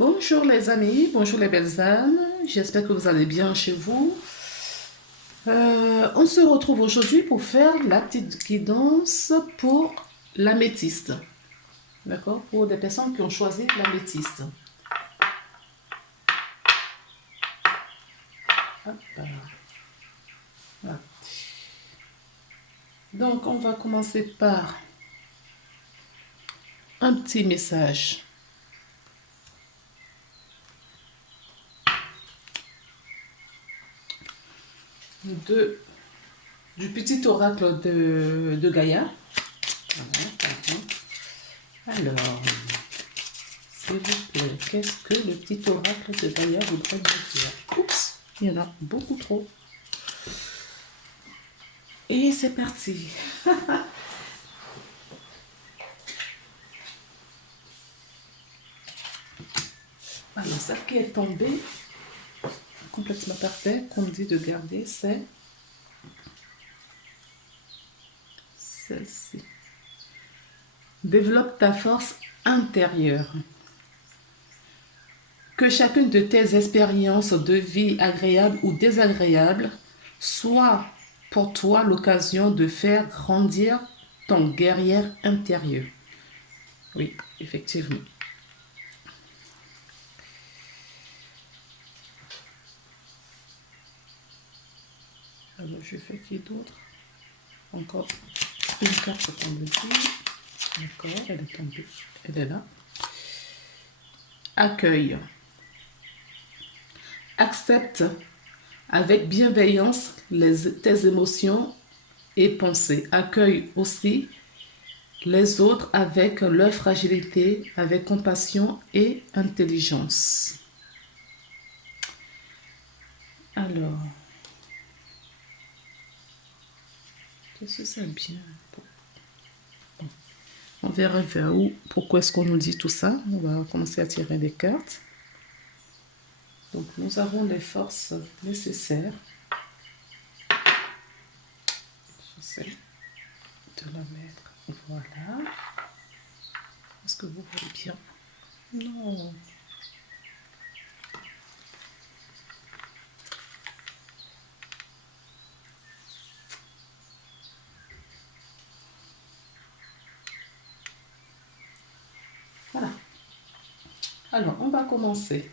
Bonjour les amis, bonjour les belles âmes, j'espère que vous allez bien chez vous. On se retrouve aujourd'hui pour faire la petite guidance pour l'améthyste. D'accord? Pour des personnes qui ont choisi l'améthyste. Voilà. Donc on va commencer par un petit message. Du petit oracle de Gaïa. Voilà, alors, s'il vous plaît, qu'est-ce que le petit oracle de Gaïa voudrait me dire? Oups, il y en a beaucoup trop. Et c'est parti. Alors, ça qui est tombé complètement parfait, qu'on dit de garder, c'est celle-ci. Développe ta force intérieure. Que chacune de tes expériences de vie agréables ou désagréables soit pour toi l'occasion de faire grandir ton guerrier intérieur. Oui, effectivement. Alors, je fais qui d'autre? Encore une carte qu'on me dit. D'accord, elle est tombée. Elle est là. Accueille. Accepte avec bienveillance tes émotions et pensées. Accueille aussi les autres avec leur fragilité, avec compassion et intelligence. Alors, qu'est-ce que c'est bien? On verra vers où, pourquoi est-ce qu'on nous dit tout ça. On va commencer à tirer des cartes. Donc, nous avons les forces nécessaires. J'essaie de la mettre. Voilà. Est-ce que vous voyez bien? Non. Voilà. Alors, on va commencer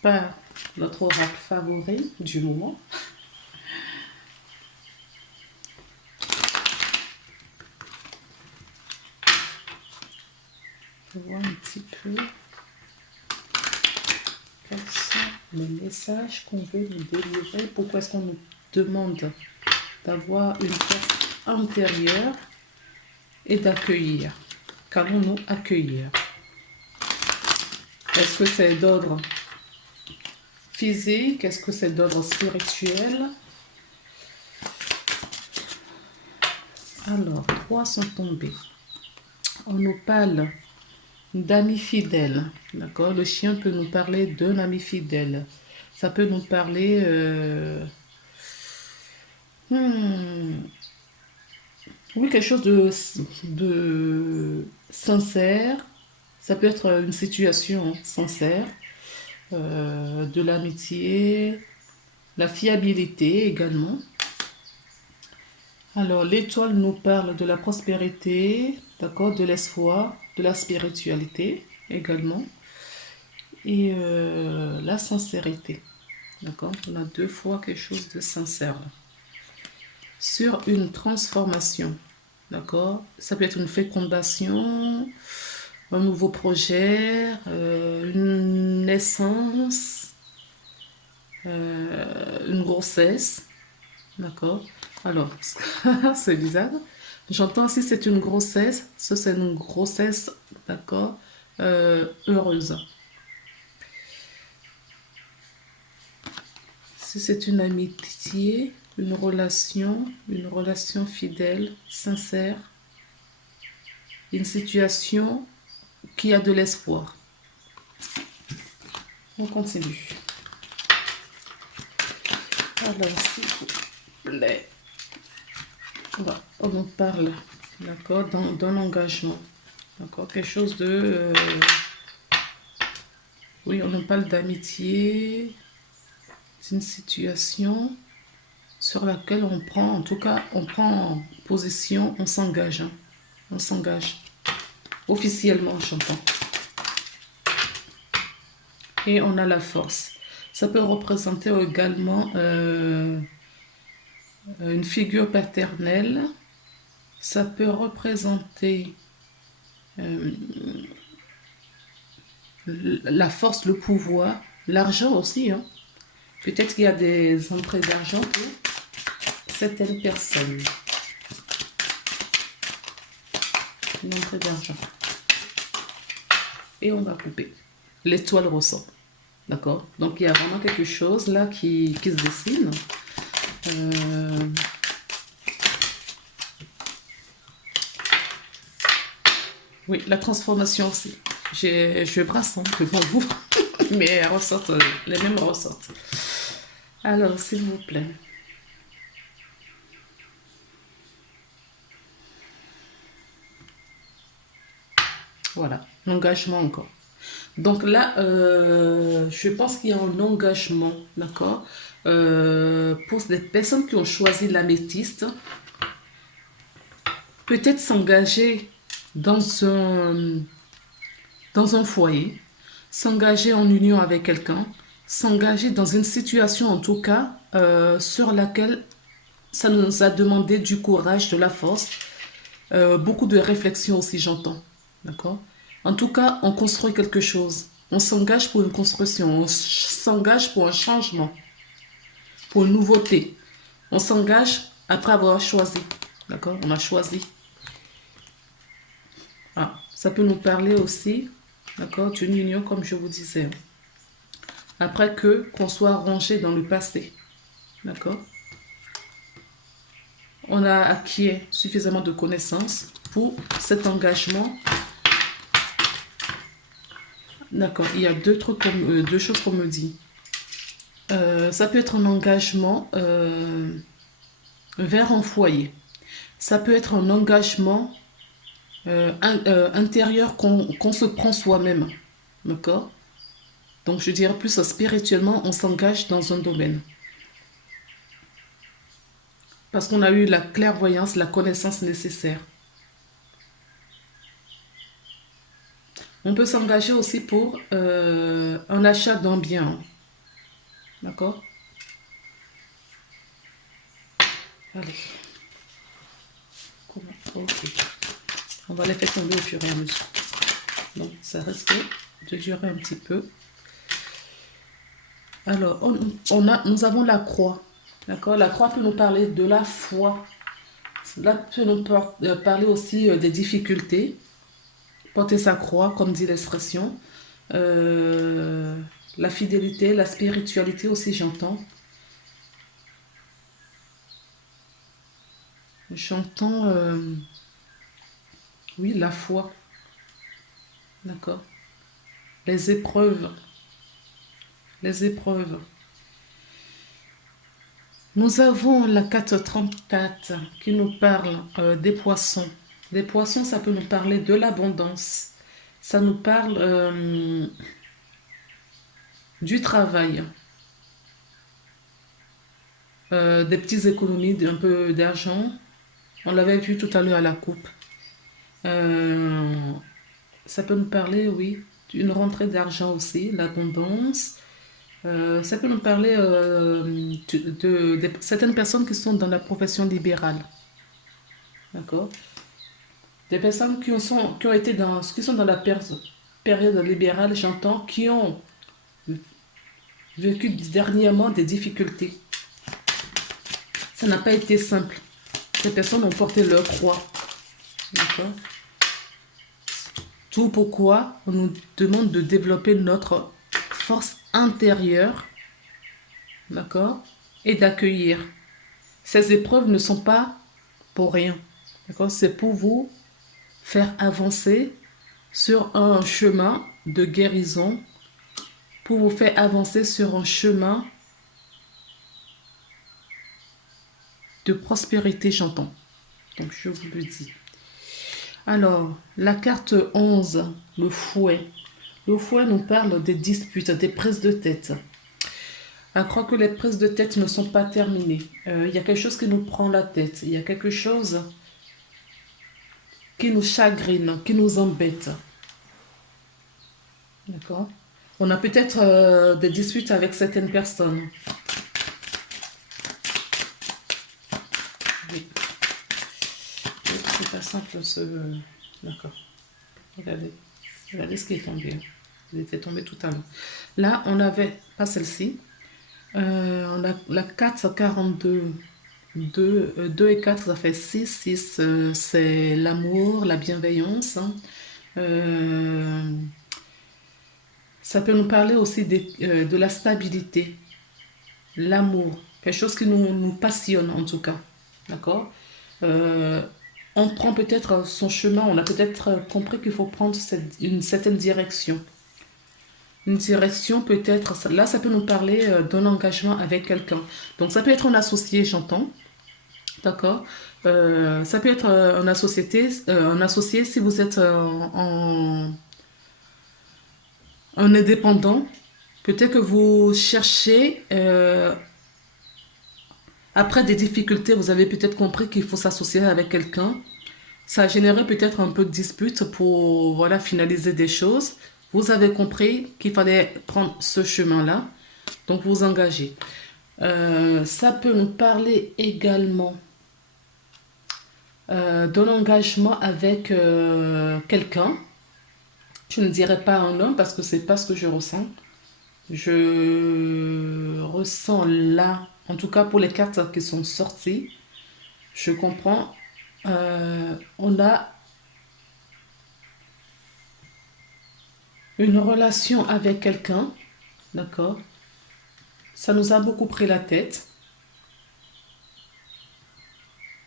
par notre oracle favori du moment. Je vois un petit peu quels sont les messages qu'on veut nous délivrer. Pourquoi est-ce qu'on nous demande d'avoir une force intérieure et d'accueillir? Qu'allons-nous accueillir? Est-ce que c'est d'ordre physique? Est-ce que c'est d'ordre spirituel? Alors, 3 sont tombés. On nous parle d'amis fidèles. D'accord? Le chien peut nous parler d'un ami fidèle. Ça peut nous parler... Oui, quelque chose de sincère. Ça peut être une situation sincère. De l'amitié, la fiabilité également. Alors, l'étoile nous parle de la prospérité, d'accord, de l'espoir, de la spiritualité également, et la sincérité, d'accord. On a 2 fois quelque chose de sincère là. Sur une transformation, d'accord. Ça peut être une fécondation, un nouveau projet, une naissance, une grossesse, d'accord. Alors, c'est bizarre. J'entends si c'est une grossesse, ça c'est une grossesse, d'accord, heureuse. Si c'est une amitié, une relation fidèle, sincère, une situation qui a de l'espoir. On continue. Alors, s'il vous plaît. On en parle, d'accord, d'un engagement, d'accord, quelque chose de Oui, on nous parle d'amitié, d'une situation sur laquelle on prend, en tout cas, on prend position, on s'engage. Hein. On s'engage. Officiellement, j'entends. Et on a la force. Ça peut représenter également une figure paternelle. Ça peut représenter la force, le pouvoir, l'argent aussi. Hein. Peut-être qu'il y a des entrées d'argent pour certaines personnes. Une entrée d'argent. Et on va couper. L'étoile ressort. D'accord? Donc il y a vraiment quelque chose là qui se dessine. Oui, la transformation aussi. Je brasse devant vous, mais elles ressortent, les mêmes ressortent. Alors, s'il vous plaît. Voilà, l'engagement encore. Donc là, je pense qu'il y a un engagement, d'accord, pour des personnes qui ont choisi l'améthyste, peut-être s'engager dans un foyer, s'engager en union avec quelqu'un, s'engager dans une situation en tout cas sur laquelle ça nous a demandé du courage, de la force, beaucoup de réflexion aussi j'entends, d'accord. En tout cas, on construit quelque chose, on s'engage pour une construction, on s'engage pour un changement, pour une nouveauté, on s'engage après avoir choisi, d'accord, on a choisi. Ah, ça peut nous parler aussi, d'accord, d'une union comme je vous disais. Après qu'on soit rangé dans le passé, d'accord. On a acquis suffisamment de connaissances pour cet engagement. D'accord, il y a deux choses qu'on me dit. Ça peut être un engagement vers un foyer. Ça peut être un engagement intérieur qu'on se prend soi-même. D'accord. Donc je dirais plus spirituellement, on s'engage dans un domaine. Parce qu'on a eu la clairvoyance, la connaissance nécessaire. On peut s'engager aussi pour un achat d'un bien. D'accord. Allez. Ok. On va les faire tomber au fur et à mesure. Donc ça risque de durer un petit peu. Alors, nous avons la croix. D'accord. La croix peut nous parler de la foi. Là peut nous parler aussi des difficultés. Porter sa croix, comme dit l'expression. La fidélité, la spiritualité aussi, j'entends. J'entends, oui, la foi. D'accord. Les épreuves. Les épreuves. Nous avons la 434 qui nous parle des poissons. Des poissons, ça peut nous parler de l'abondance. Ça nous parle du travail, des petites économies, d'un peu d'argent. On l'avait vu tout à l'heure à la coupe. Ça peut nous parler, oui, d'une rentrée d'argent aussi, l'abondance. Ça peut nous parler de certaines personnes qui sont dans la profession libérale. D'accord. Des personnes qui ont été qui sont dans la période libérale, j'entends, qui ont vécu dernièrement des difficultés. Ça n'a pas été simple. Ces personnes ont porté leur croix. D'accord. Tout pourquoi on nous demande de développer notre force intérieure. D'accord. Et d'accueillir. Ces épreuves ne sont pas pour rien. D'accord. C'est pour vous faire avancer sur un chemin de guérison, pour vous faire avancer sur un chemin de prospérité, j'entends. Donc, je vous le dis. Alors, la carte 11, le fouet. Le fouet nous parle des disputes, des prises de tête. Je crois que les prises de tête ne sont pas terminées. Il y a quelque chose qui nous prend la tête. Il y a quelque chose qui nous chagrine, qui nous embête. D'accord? On a peut-être des disputes avec certaines personnes. Oui. C'est pas simple ce... D'accord. Regardez. Regardez ce qui est tombé. Il était tombé tout à l'heure. Là, on avait... Pas celle-ci. On a la 4, 42. 2 et 4, ça fait 6. 6, c'est l'amour, la bienveillance. Hein. Ça peut nous parler aussi de la stabilité, l'amour, quelque chose qui nous passionne en tout cas. D'accord. On prend peut-être son chemin, on a peut-être compris qu'il faut prendre une certaine direction. Une direction peut-être, là ça peut nous parler d'un engagement avec quelqu'un. Donc ça peut être un associé, j'entends. D'accord. Ça peut être un associé si vous êtes un indépendant. Peut-être que vous cherchez, après des difficultés, vous avez peut-être compris qu'il faut s'associer avec quelqu'un. Ça a généré peut-être un peu de dispute pour voilà, finaliser des choses. Vous avez compris qu'il fallait prendre ce chemin-là. Donc vous engagez. Ça peut nous parler également d'un engagement avec quelqu'un. Je ne dirais pas un homme parce que c'est pas ce que je ressens. Je ressens là, en tout cas pour les cartes qui sont sorties, je comprends. On a une relation avec quelqu'un, d'accord? Ça nous a beaucoup pris la tête,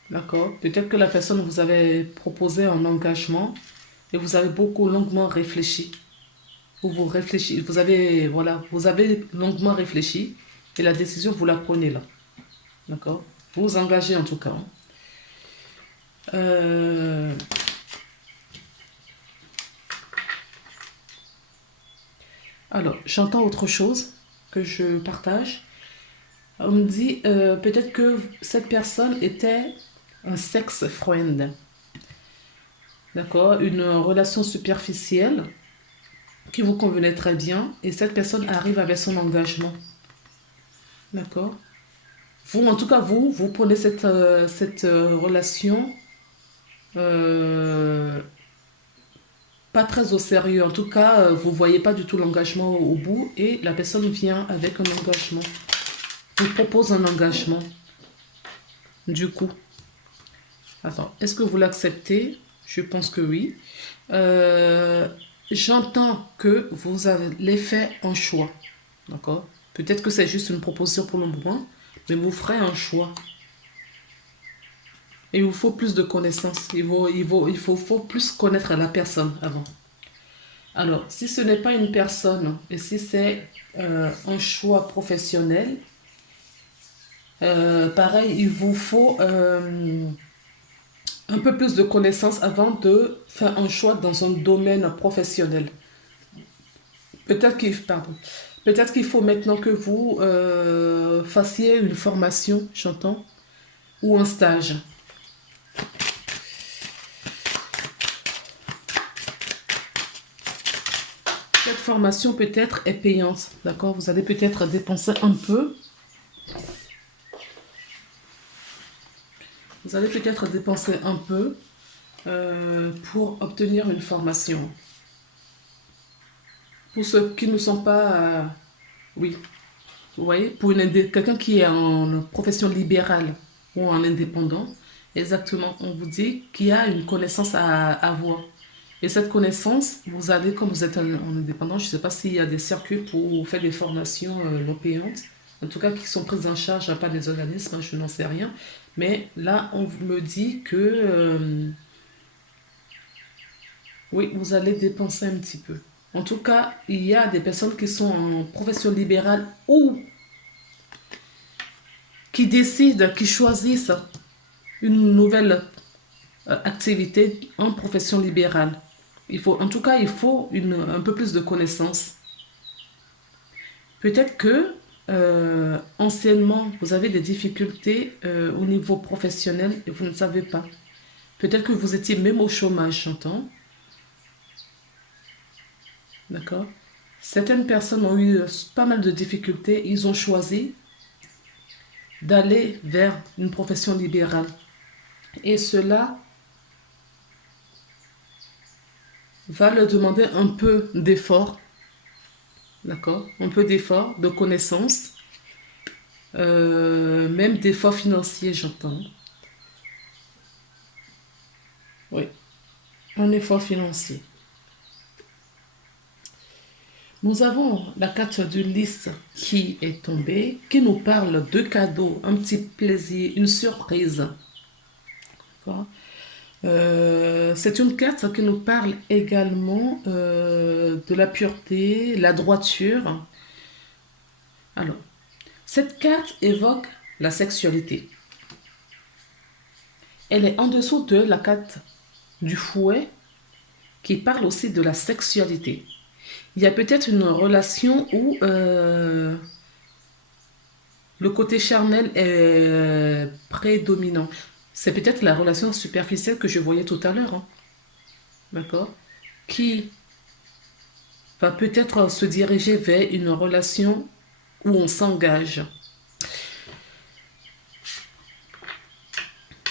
d'accord? Peut-être que la personne vous avait proposé un engagement et vous avez beaucoup longuement réfléchi. Ou vous réfléchissez, vous avez longuement réfléchi et la décision, vous la prenez là. D'accord? Vous vous engagez en tout cas. Alors, j'entends autre chose que je partage. On me dit peut-être que cette personne était un sex friend. D'accord? Une relation superficielle qui vous convenait très bien et cette personne arrive avec son engagement. D'accord? Vous, en tout cas, vous prenez cette relation euh, pas très au sérieux. En tout cas, vous ne voyez pas du tout l'engagement au bout et la personne vient avec un engagement. Vous propose un engagement. Du coup, attends, est-ce que vous l'acceptez? Je pense que oui. J'entends que vous avez fait un choix. D'accord? Peut-être que c'est juste une proposition pour le moment, mais vous ferez un choix. Il vous faut plus de connaissances. Il faut plus connaître la personne avant. Alors, si ce n'est pas une personne et si c'est un choix professionnel, pareil, il vous faut un peu plus de connaissances avant de faire un choix dans un domaine professionnel. Peut-être qu'il faut maintenant que vous fassiez une formation, j'entends, ou un stage. Cette formation peut-être est payante, d'accord? Vous allez peut-être dépenser un peu. Vous allez peut-être dépenser un peu pour obtenir une formation. Pour ceux qui ne sont pas... oui, vous voyez, pour quelqu'un qui est en profession libérale ou en indépendant, exactement, on vous dit qu'il y a une connaissance à avoir. Et cette connaissance, vous allez, comme vous êtes en indépendant, je ne sais pas s'il y a des circuits pour faire des formations payantes, en tout cas qui sont prises en charge par des organismes, je n'en sais rien. Mais là, on me dit que oui, vous allez dépenser un petit peu. En tout cas, il y a des personnes qui sont en profession libérale ou qui décident, qui choisissent une nouvelle activité en profession libérale. En tout cas, il faut un peu plus de connaissances. Peut-être que anciennement, vous avez des difficultés au niveau professionnel et vous ne savez pas. Peut-être que vous étiez même au chômage, j'entends. D'accord? Certaines personnes ont eu pas mal de difficultés. Ils ont choisi d'aller vers une profession libérale. Et cela va leur demander un peu d'effort, d'accord? Un peu d'effort, de connaissances, même d'efforts financiers, j'entends. Oui, un effort financier. Nous avons la carte du lys qui est tombée, qui nous parle de cadeaux, un petit plaisir, une surprise. C'est une carte qui nous parle également de la pureté, la droiture. Alors, cette carte évoque la sexualité. Elle est en dessous de la carte du fouet qui parle aussi de la sexualité. Il y a peut-être une relation où le côté charnel est prédominant. C'est peut-être la relation superficielle que je voyais tout à l'heure. Hein. D'accord? Qui va peut-être se diriger vers une relation où on s'engage.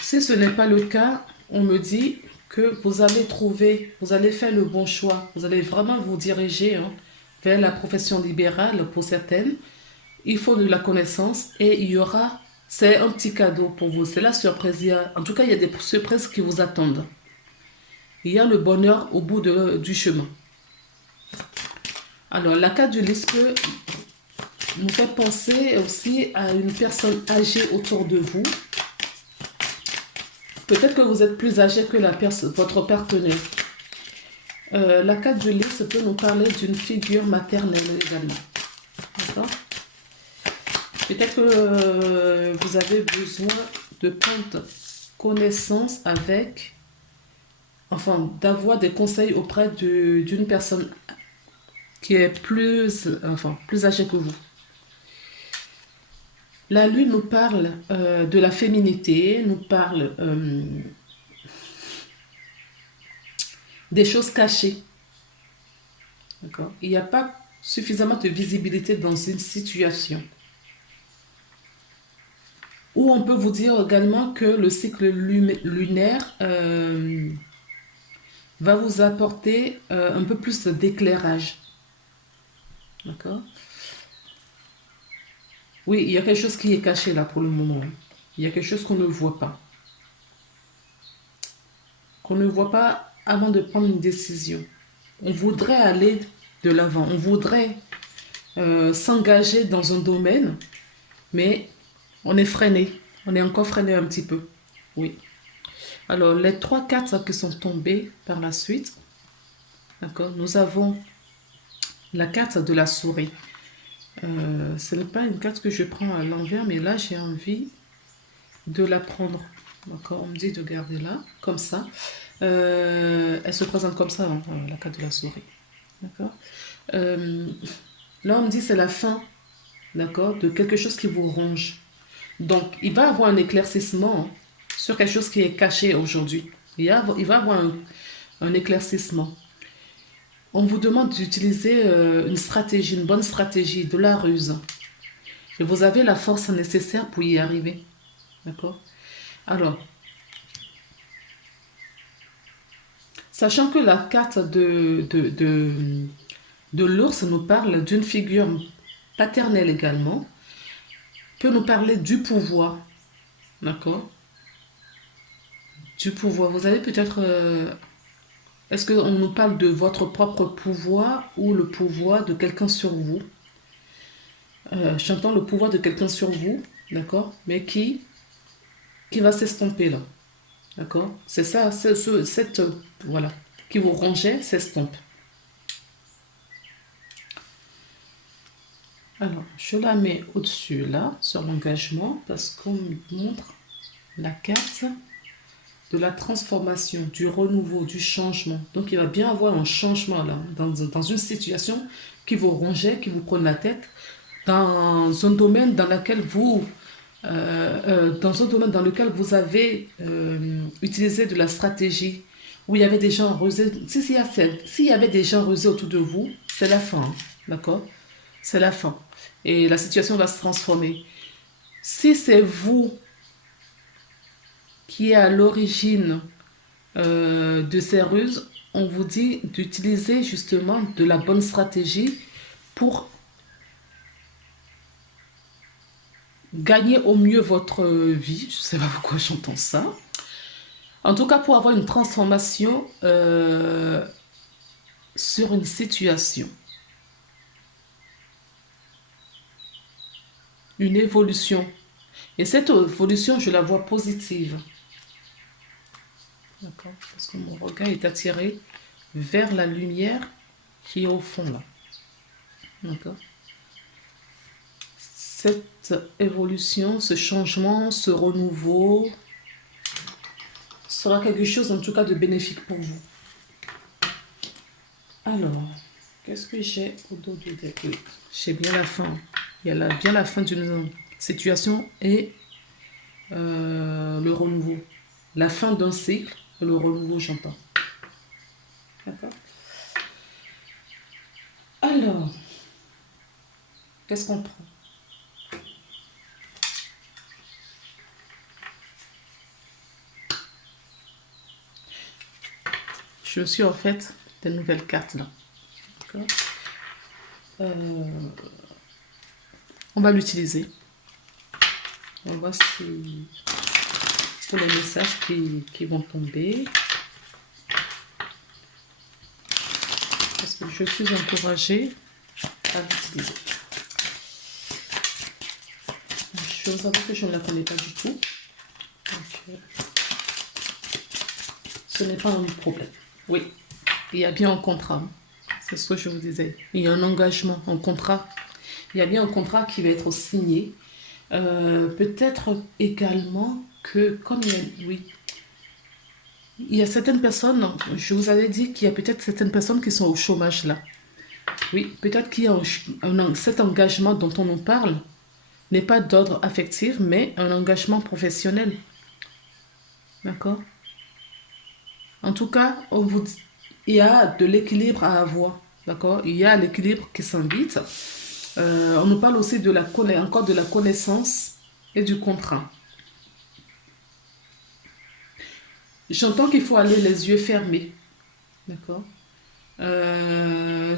Si ce n'est pas le cas, on me dit que vous allez trouver, vous allez faire le bon choix. Vous allez vraiment vous diriger vers la profession libérale pour certaines. Il faut de la connaissance et il y aura, c'est un petit cadeau pour vous. C'est la surprise. En tout cas, il y a des surprises qui vous attendent. Il y a le bonheur au bout du chemin. Alors, la carte du lys peut nous fait penser aussi à une personne âgée autour de vous. Peut-être que vous êtes plus âgé que votre partenaire. La carte du lys peut nous parler d'une figure maternelle également. D'accord? Peut-être que vous avez besoin de prendre connaissance avec, enfin, d'avoir des conseils auprès d'une personne qui est plus âgée que vous. La lune nous parle de la féminité, nous parle des choses cachées. D'accord? Il n'y a pas suffisamment de visibilité dans une situation. Ou on peut vous dire également que le cycle lunaire va vous apporter un peu plus d'éclairage. D'accord? Oui, il y a quelque chose qui est caché là pour le moment. Il y a quelque chose qu'on ne voit pas. Qu'on ne voit pas avant de prendre une décision. On voudrait aller de l'avant. On voudrait s'engager dans un domaine, mais on est freiné. On est encore freiné un petit peu. Oui. Alors, les 3 cartes qui sont tombées par la suite, d'accord, nous avons la carte de la souris. Ce n'est pas une carte que je prends à l'envers, mais là, j'ai envie de la prendre. D'accord, on me dit de garder là, comme ça. Elle se présente comme ça, hein, la carte de la souris. D'accord. Là, on me dit c'est la fin, d'accord, de quelque chose qui vous ronge. Donc, il va y avoir un éclaircissement sur quelque chose qui est caché aujourd'hui. Il va y avoir un éclaircissement. On vous demande d'utiliser une stratégie, une bonne stratégie, de la ruse. Et vous avez la force nécessaire pour y arriver. D'accord? Alors, sachant que la carte de l'ours nous parle d'une figure paternelle également, peut nous parler du pouvoir. D'accord? Du pouvoir. Vous avez peut-être... est-ce qu'on nous parle de votre propre pouvoir ou le pouvoir de quelqu'un sur vous? J'entends le pouvoir de quelqu'un sur vous, d'accord? Mais qui va s'estomper là. D'accord? C'est ça, voilà, qui vous rongeait, s'estompe. Alors, je la mets au-dessus là, sur l'engagement, parce qu'on me montre la carte de la transformation, du renouveau, du changement. Donc il va bien avoir un changement là, dans une situation qui vous rongeait, qui vous prenait la tête, dans un domaine dans lequel vous avez utilisé de la stratégie, où il y avait des gens rusés. S'il y avait des gens rusés autour de vous, c'est la fin, hein, d'accord? C'est la fin. Et la situation va se transformer. Si c'est vous qui est à l'origine de ces ruses, on vous dit d'utiliser justement de la bonne stratégie pour gagner au mieux votre vie. Je ne sais pas pourquoi j'entends ça. En tout cas, pour avoir une transformation sur une situation. Une évolution. Et cette évolution, je la vois positive. D'accord? Parce que mon regard est attiré vers la lumière qui est au fond là. D'accord? Cette évolution, ce changement, ce renouveau sera quelque chose en tout cas de bénéfique pour vous. Alors, qu'est-ce que j'ai au dos du deck? Oui, j'ai bien la fin. Il y a bien la fin d'une situation et le renouveau. La fin d'un cycle et le renouveau, j'entends. D'accord? Alors, qu'est-ce qu'on prend? Je suis en fait des nouvelles cartes là. D'accord? On va l'utiliser. On voit si pour les messages qui vont tomber. Parce que je suis encouragée à l'utiliser. Je vous avoue que je ne la connais pas du tout. Donc, ce n'est pas un problème. Oui, il y a bien un contrat. C'est ce que je vous disais. Il y a un engagement, un contrat. Il y a bien un contrat qui va être signé. Peut-être également que, comme il y a certaines personnes, je vous avais dit qu'il y a peut-être certaines personnes qui sont au chômage là. Oui, peut-être qu'il y a cet engagement dont on nous parle n'est pas d'ordre affectif, mais un engagement professionnel. D'accord? En tout cas, il y a de l'équilibre à avoir. D'accord? Il y a l'équilibre qui s'invite. On nous parle aussi encore de la connaissance et du contrat. J'entends qu'il faut aller les yeux fermés. D'accord?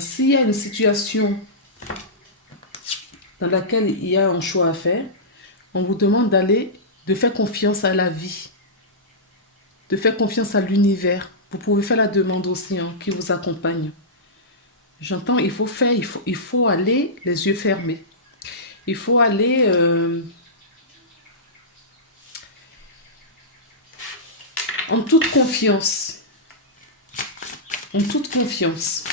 S'il y a une situation dans laquelle il y a un choix à faire, on vous demande de faire confiance à la vie, de faire confiance à l'univers. Vous pouvez faire la demande aussi qui vous accompagne. J'entends, il faut aller les yeux fermés. Il faut aller en toute confiance. En toute confiance.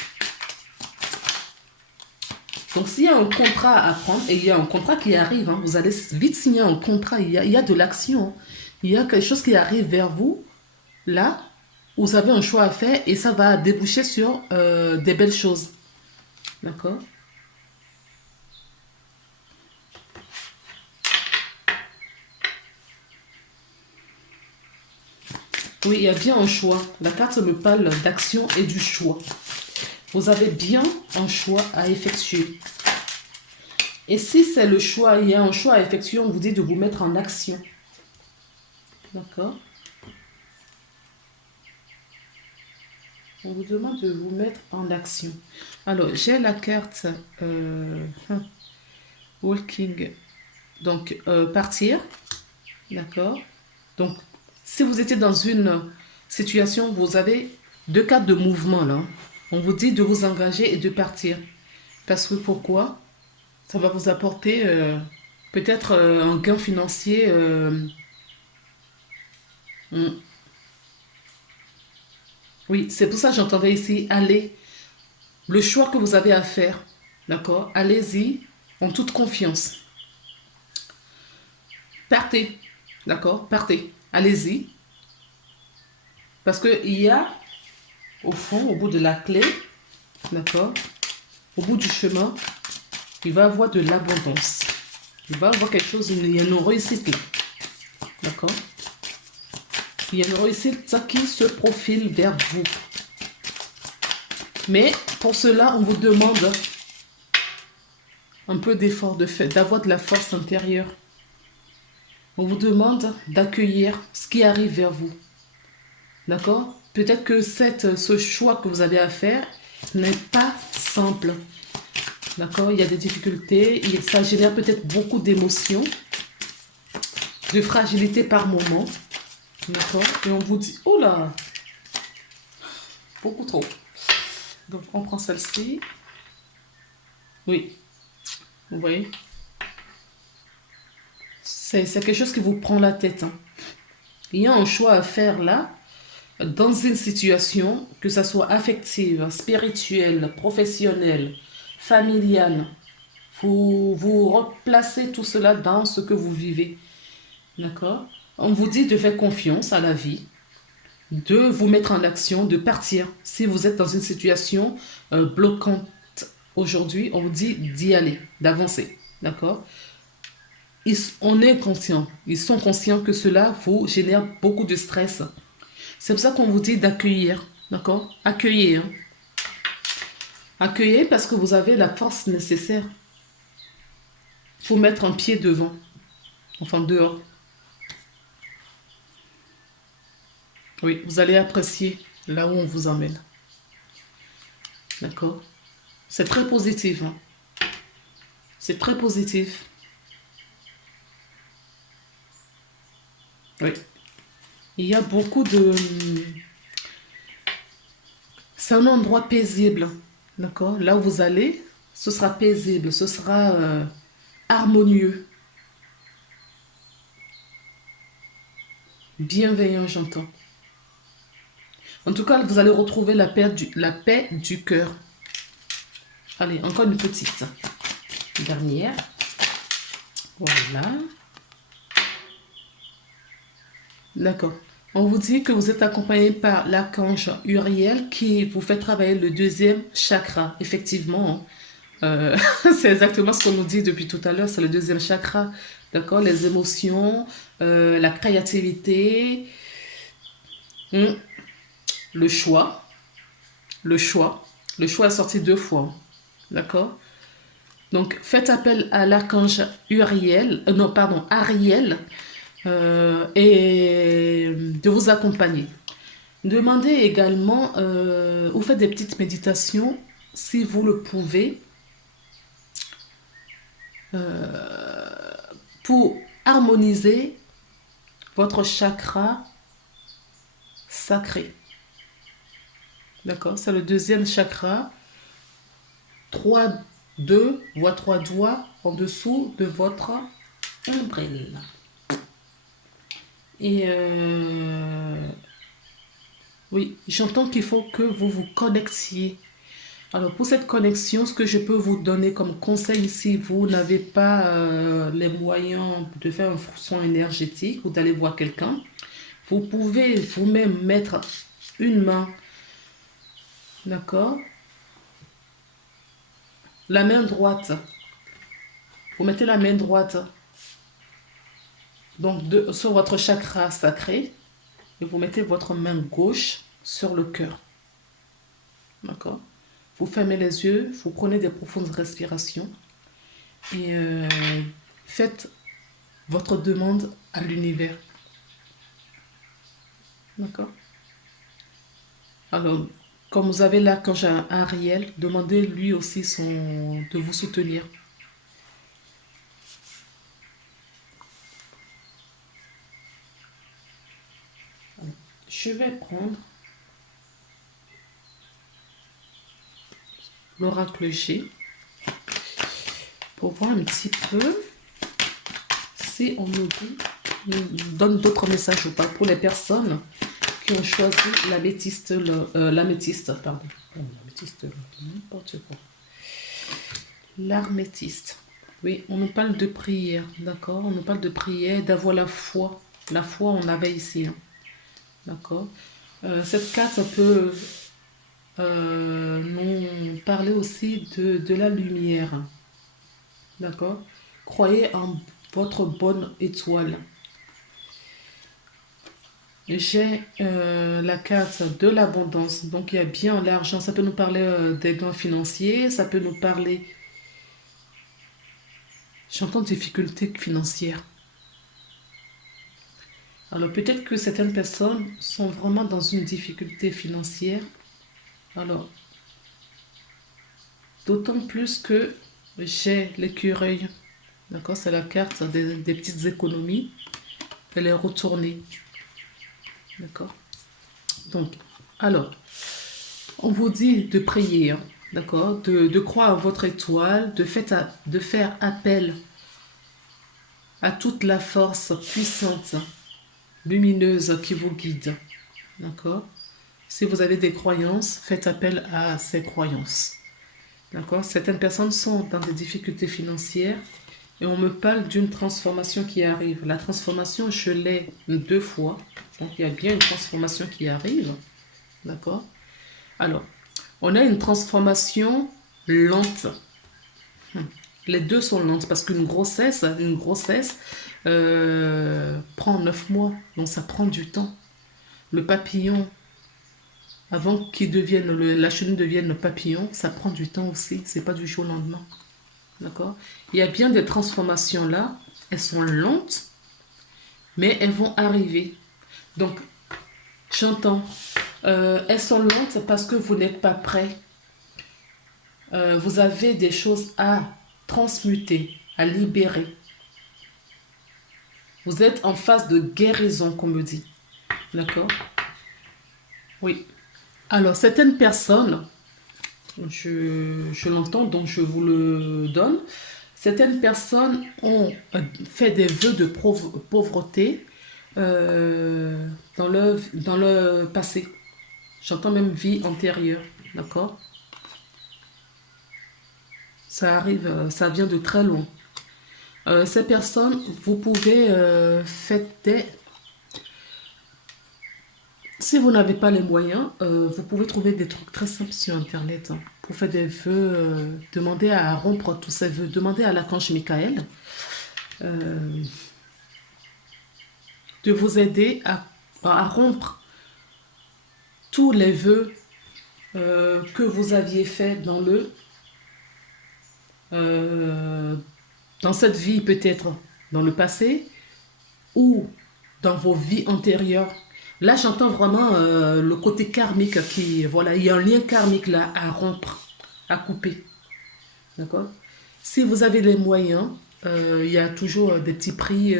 Donc, s'il y a un contrat à prendre, et il y a un contrat qui arrive, vous allez vite signer un contrat, il y a de l'action. Il y a quelque chose qui arrive vers vous, là, vous avez un choix à faire et ça va déboucher sur des belles choses. D'accord? Oui, il y a bien un choix. La carte me parle d'action et du choix. Vous avez bien un choix à effectuer. Et si c'est le choix, il y a un choix à effectuer, on vous dit de vous mettre en action. D'accord? On vous demande de vous mettre en action. Alors, j'ai la carte Walking. Donc, partir. D'accord? Donc, si vous étiez dans une situation, vous avez deux cartes de mouvement là. On vous dit de vous engager et de partir. Parce que pourquoi? Ça va vous apporter peut-être un gain financier. Oui, c'est pour ça que j'entendais ici, allez. Le choix que vous avez à faire, d'accord? Allez-y en toute confiance. Partez, d'accord? Partez, allez-y. Parce qu'il y a, au fond, au bout de la clé, d'accord, au bout du chemin, il va avoir de l'abondance. Il va avoir quelque chose, il y a une réussite là. D'accord? Il y a une réussite qui se profile vers vous. Mais pour cela, on vous demande un peu d'effort, d'avoir de la force intérieure. On vous demande d'accueillir ce qui arrive vers vous. D'accord? Peut-être que ce choix que vous avez à faire n'est pas simple. D'accord? Il y a des difficultés, ça génère peut-être beaucoup d'émotions, de fragilité par moment. D'accord? Et on vous dit, oh là, beaucoup trop. Donc on prend celle-ci. Oui, vous voyez? C'est quelque chose qui vous prend la tête. Hein. Il y a un choix à faire là, dans une situation, que ce soit affective, spirituelle, professionnelle, familiale. Vous replacez tout cela dans ce que vous vivez. D'accord? On vous dit de faire confiance à la vie, de vous mettre en action, de partir. Si vous êtes dans une situation bloquante aujourd'hui, on vous dit d'y aller, d'avancer. D'accord? On est conscient, ils sont conscients que cela vous génère beaucoup de stress. C'est pour ça qu'on vous dit d'accueillir, d'accord? Accueillir. Accueillez parce que vous avez la force nécessaire. Il faut mettre un pied devant, enfin dehors. Oui, vous allez apprécier là où on vous emmène. D'accord? C'est très positif. Hein? C'est très positif. Oui. Il y a beaucoup de... C'est un endroit paisible. D'accord? Là où vous allez, ce sera paisible, ce sera harmonieux. Bienveillant, j'entends. En tout cas, vous allez retrouver la paix du cœur. Allez, encore une petite. Dernière. Voilà. D'accord. On vous dit que vous êtes accompagné par l'archange Uriel qui vous fait travailler le deuxième chakra. Effectivement, c'est exactement ce qu'on nous dit depuis tout à l'heure, c'est le deuxième chakra. D'accord? Les émotions, la créativité, le choix. Le choix. Le choix est sorti 2 fois. D'accord? Donc, faites appel à l'archange Uriel, non, pardon, Ariel, et de vous accompagner. Demandez également, ou faites des petites méditations, si vous le pouvez, pour harmoniser votre chakra sacré. D'accord? C'est le deuxième chakra. 2 voire 3 doigts en dessous de votre ombrelle. Et oui, j'entends qu'il faut que vous vous connectiez. Alors pour cette connexion, ce que je peux vous donner comme conseil si vous n'avez pas les moyens de faire un soin énergétique ou d'aller voir quelqu'un, vous pouvez vous-même mettre une main, d'accord? La main droite, vous mettez la main droite donc sur votre chakra sacré et vous mettez votre main gauche sur le cœur. D'accord? Vous fermez les yeux, vous prenez des profondes respirations et faites votre demande à l'univers. D'accord? Alors, comme vous avez l'archange Ariel, demandez lui aussi de vous soutenir. Je vais prendre l'oracle G pour voir un petit peu si on nous donne d'autres messages ou pas pour les personnes qui ont choisi l'améthyste, pardon. L'améthyste, n'importe quoi. L'améthyste. Oui, on nous parle de prière, d'accord? On nous parle de prière, d'avoir la foi. La foi, on avait ici, hein. D'accord? Cette carte, ça peut nous parler aussi de la lumière. D'accord? Croyez en votre bonne étoile. J'ai la carte de l'abondance. Donc, il y a bien l'argent. Ça peut nous parler des gains financiers. Ça peut nous parler... J'entends difficultés financières. Alors, peut-être que certaines personnes sont vraiment dans une difficulté financière. Alors, d'autant plus que j'ai l'écureuil. D'accord? C'est la carte des petites économies. Elle est retournée. D'accord? Donc, alors, on vous dit de prier, hein, d'accord? De croire en votre étoile, de faire appel à toute la force puissante, lumineuse qui vous guide. D'accord? Si vous avez des croyances, faites appel à ces croyances. D'accord? Certaines personnes sont dans des difficultés financières et on me parle d'une transformation qui arrive. La transformation, je l'ai 2 fois. Donc, il y a bien une transformation qui arrive. D'accord? Alors, on a une transformation lente. Les deux sont lentes parce qu'une grossesse prend 9 mois. Donc, ça prend du temps. Le papillon, avant qu'il devienne, la chenille devienne le papillon, ça prend du temps aussi. C'est pas du jour au lendemain. D'accord? Il y a bien des transformations là. Elles sont lentes, mais elles vont arriver. Donc, j'entends. Elles sont lentes parce que vous n'êtes pas prêt. Vous avez des choses à transmuter, à libérer. Vous êtes en phase de guérison, comme me dit. D'accord? Oui. Alors, certaines personnes, je l'entends, donc je vous le donne. Certaines personnes ont fait des vœux de pauvreté dans le passé. J'entends même vie antérieure. D'accord? Ça arrive, ça vient de très loin. Ces personnes, vous pouvez faire des... Si vous n'avez pas les moyens, vous pouvez trouver des trucs très simples sur Internet, hein, pour faire des vœux. Demandez à rompre tous ces vœux. Demandez à l'archange Michael de vous aider à rompre tous les vœux que vous aviez faits dans cette vie, peut-être dans le passé ou dans vos vies antérieures. Là, j'entends vraiment le côté karmique qui, voilà, il y a un lien karmique là à rompre, à couper. D'accord? Si vous avez les moyens, il y a toujours des petits prix,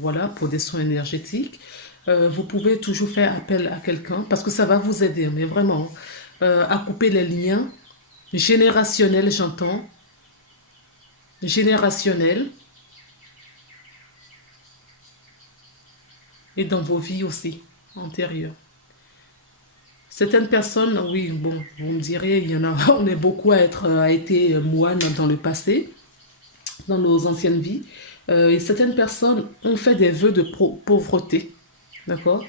voilà, pour des soins énergétiques. Vous pouvez toujours faire appel à quelqu'un parce que ça va vous aider, mais vraiment, à couper les liens générationnels, j'entends, générationnels, et dans vos vies aussi antérieures. Certaines personnes, oui, bon, vous me direz, il y en a, on est beaucoup à été moine dans le passé, dans nos anciennes vies. Et certaines personnes ont fait des vœux de pauvreté, d'accord?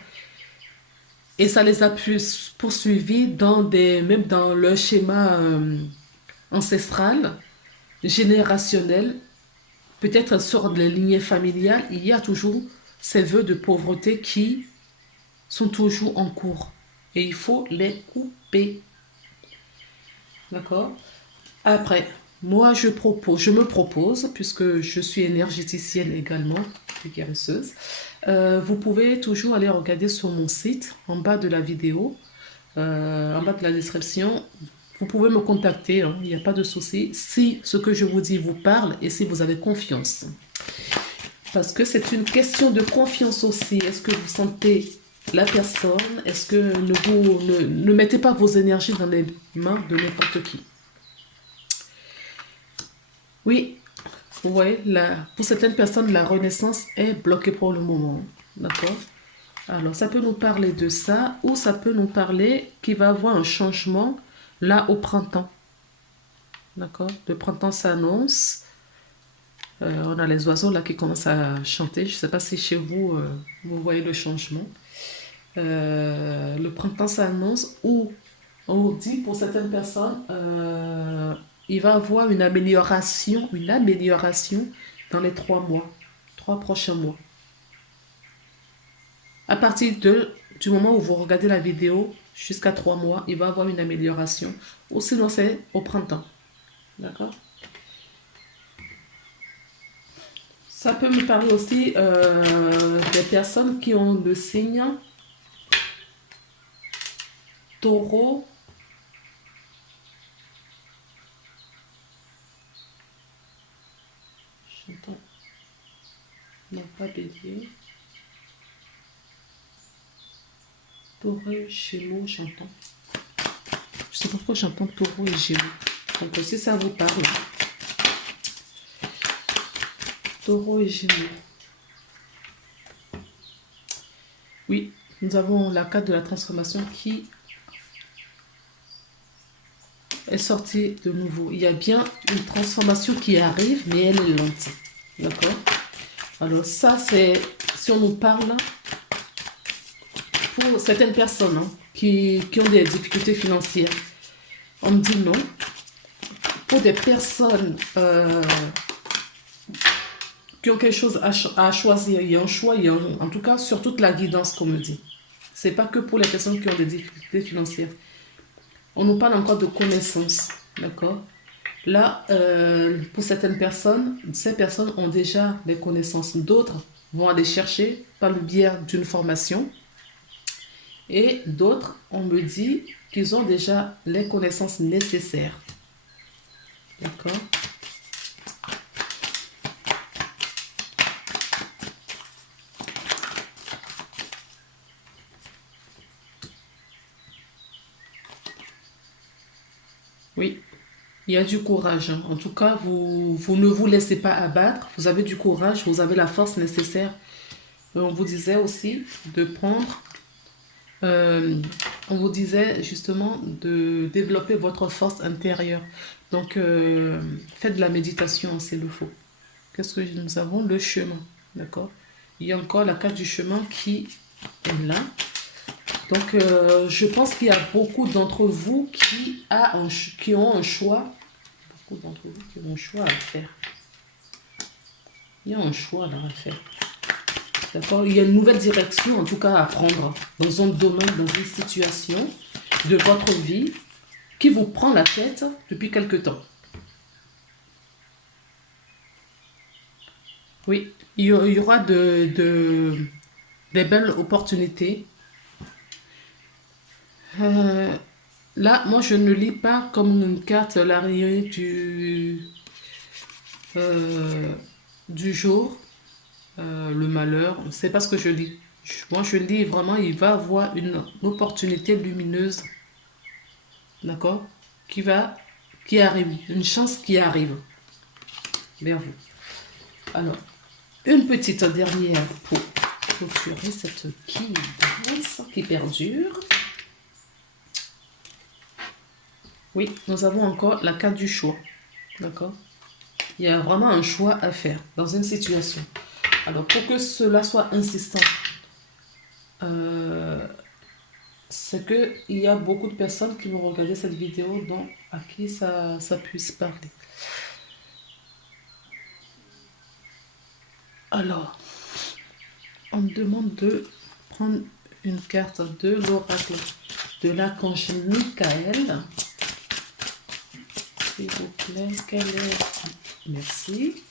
Et ça les a poursuivis même dans leur schéma ancestral, générationnel, peut-être sur les lignées familiales, il y a toujours ces vœux de pauvreté qui sont toujours en cours. Et il faut les couper. D'accord? Après, moi, je me propose, puisque je suis énergéticienne également, guérisseuse, vous pouvez toujours aller regarder sur mon site, en bas de la vidéo, en bas de la description. Vous pouvez me contacter, hein, il n'y a pas de souci, si ce que je vous dis vous parle et si vous avez confiance. Parce que c'est une question de confiance aussi. Est-ce que vous sentez la personne? Est-ce que ne mettez pas vos énergies dans les mains de n'importe qui? Oui, vous voyez, pour certaines personnes, la renaissance est bloquée pour le moment. D'accord? Alors, ça peut nous parler de ça, ou ça peut nous parler qu'il va y avoir un changement là au printemps. D'accord? Le printemps s'annonce. On a les oiseaux là qui commencent à chanter. Je ne sais pas si chez vous, vous voyez le changement. le printemps s'annonce, ou on dit pour certaines personnes, il va avoir une amélioration dans les 3 mois, 3 prochains mois. À partir du moment où vous regardez la vidéo, jusqu'à 3 mois, il va avoir une amélioration. Ou sinon, c'est au printemps. D'accord? Ça peut me parler aussi des personnes qui ont le signe taureau. J'entends. Non, pas bélier. Taureau, Gémeaux, j'entends. Je sais pas pourquoi j'entends taureau et Gémeaux. Donc, si ça vous parle, taureau et Gémeaux. Oui, nous avons la carte de la transformation qui est sortie de nouveau. Il y a bien une transformation qui arrive, mais elle est lente. D'accord? Alors, ça, c'est si on nous parle pour certaines personnes qui ont des difficultés financières. On me dit non. Pour des personnes qui ont quelque chose à choisir, il y a un choix, en tout cas sur toute la guidance qu'on me dit. C'est pas que pour les personnes qui ont des difficultés financières. On nous parle encore de connaissances, d'accord? Là, pour certaines personnes, ces personnes ont déjà des connaissances. D'autres vont aller chercher par le biais d'une formation. Et d'autres, on me dit qu'ils ont déjà les connaissances nécessaires. D'accord? Oui, il y a du courage. En tout cas, vous ne vous laissez pas abattre. Vous avez du courage, vous avez la force nécessaire. Et on vous disait aussi de prendre... on vous disait justement de développer votre force intérieure. Donc, faites de la méditation, s'il le faut. Qu'est-ce que nous avons? Le chemin. D'accord? Il y a encore la carte du chemin qui est là. Donc, je pense qu'il y a beaucoup d'entre vous qui ont un choix. Beaucoup d'entre vous qui ont un choix à faire. Il y a un choix là à faire. D'accord? Il y a une nouvelle direction, en tout cas, à prendre dans un domaine, dans une situation de votre vie qui vous prend la tête depuis quelque temps. Oui, il y aura des belles opportunités. Là, moi, je ne lis pas comme une carte l'arrivée du jour, le malheur. C'est pas ce que je lis. Moi, je lis vraiment, il va avoir une opportunité lumineuse, d'accord, qui arrive, une chance qui arrive vers vous. Alors, une petite dernière pour clôturer cette guidance qui perdure. Oui, nous avons encore la carte du choix. D'accord? Il y a vraiment un choix à faire dans une situation. Alors, pour que cela soit insistant, c'est qu'il y a beaucoup de personnes qui vont regarder cette vidéo à qui ça puisse parler. Alors, on me demande de prendre une carte de l'oracle de l'archange Michael. S'il vous plaît, quelle est... Merci.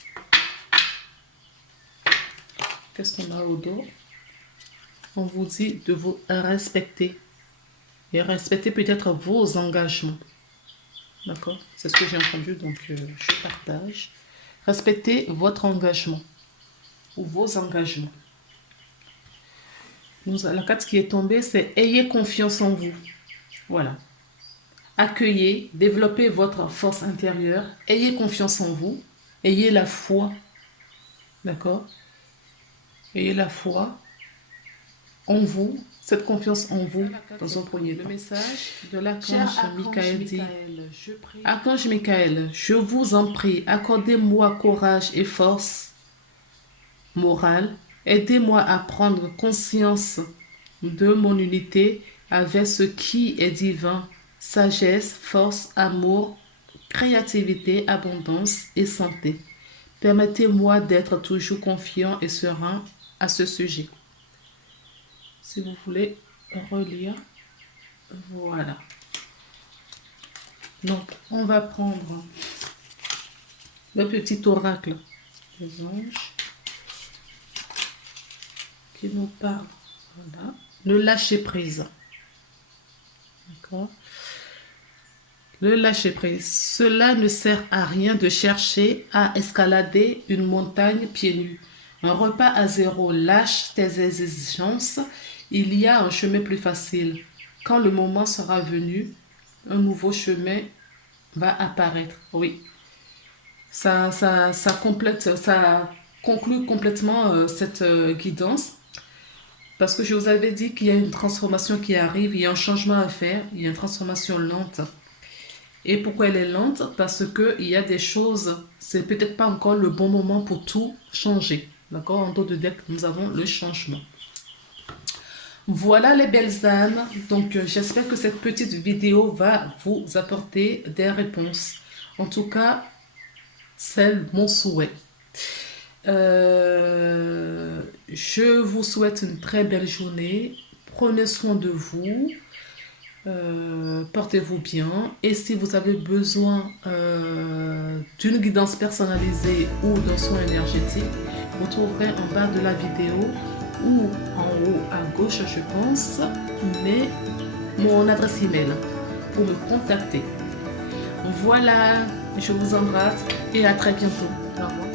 Qu'est-ce qu'on a au dos? On vous dit de vous respecter. Et respecter peut-être vos engagements. D'accord? C'est ce que j'ai entendu, donc je partage. Respectez votre engagement. Ou vos engagements. La carte qui est tombée, c'est ayez confiance en vous. Voilà. Accueillez, développez votre force intérieure. Ayez confiance en vous. Ayez la foi. D'accord? Ayez la foi en vous, cette confiance en vous dans un premier temps. Le message de l'archange Michael dit: Archange Michael, je vous en prie, accordez-moi courage et force morale. Aidez-moi à prendre conscience de mon unité avec ce qui est divin, sagesse, force, amour, créativité, abondance et santé. Permettez-moi d'être toujours confiant et serein à ce sujet. Si vous voulez relire, voilà. Donc, on va prendre le petit oracle des anges qui nous parle. Voilà. Le lâcher prise. D'accord. Le lâcher prise. Cela ne sert à rien de chercher à escalader une montagne pieds nus. Un repas à zéro, lâche tes exigences. Il y a un chemin plus facile. Quand le moment sera venu, un nouveau chemin va apparaître. Oui. Ça complète, ça conclut complètement cette guidance. Parce que je vous avais dit qu'il y a une transformation qui arrive, il y a un changement à faire, il y a une transformation lente. Et pourquoi elle est lente? Parce qu'il y a des choses, c'est peut-être pas encore le bon moment pour tout changer. D'accord? En dos de deck, nous avons le changement. Voilà les belles âmes. Donc, j'espère que cette petite vidéo va vous apporter des réponses. En tout cas, c'est mon souhait. Je vous souhaite une très belle journée. Prenez soin de vous. Portez-vous bien. Et si vous avez besoin d'une guidance personnalisée ou d'un soin énergétique, vous trouverez en bas de la vidéo ou en haut à gauche, je pense, mon adresse email pour me contacter. Voilà, je vous embrasse et à très bientôt. Au revoir.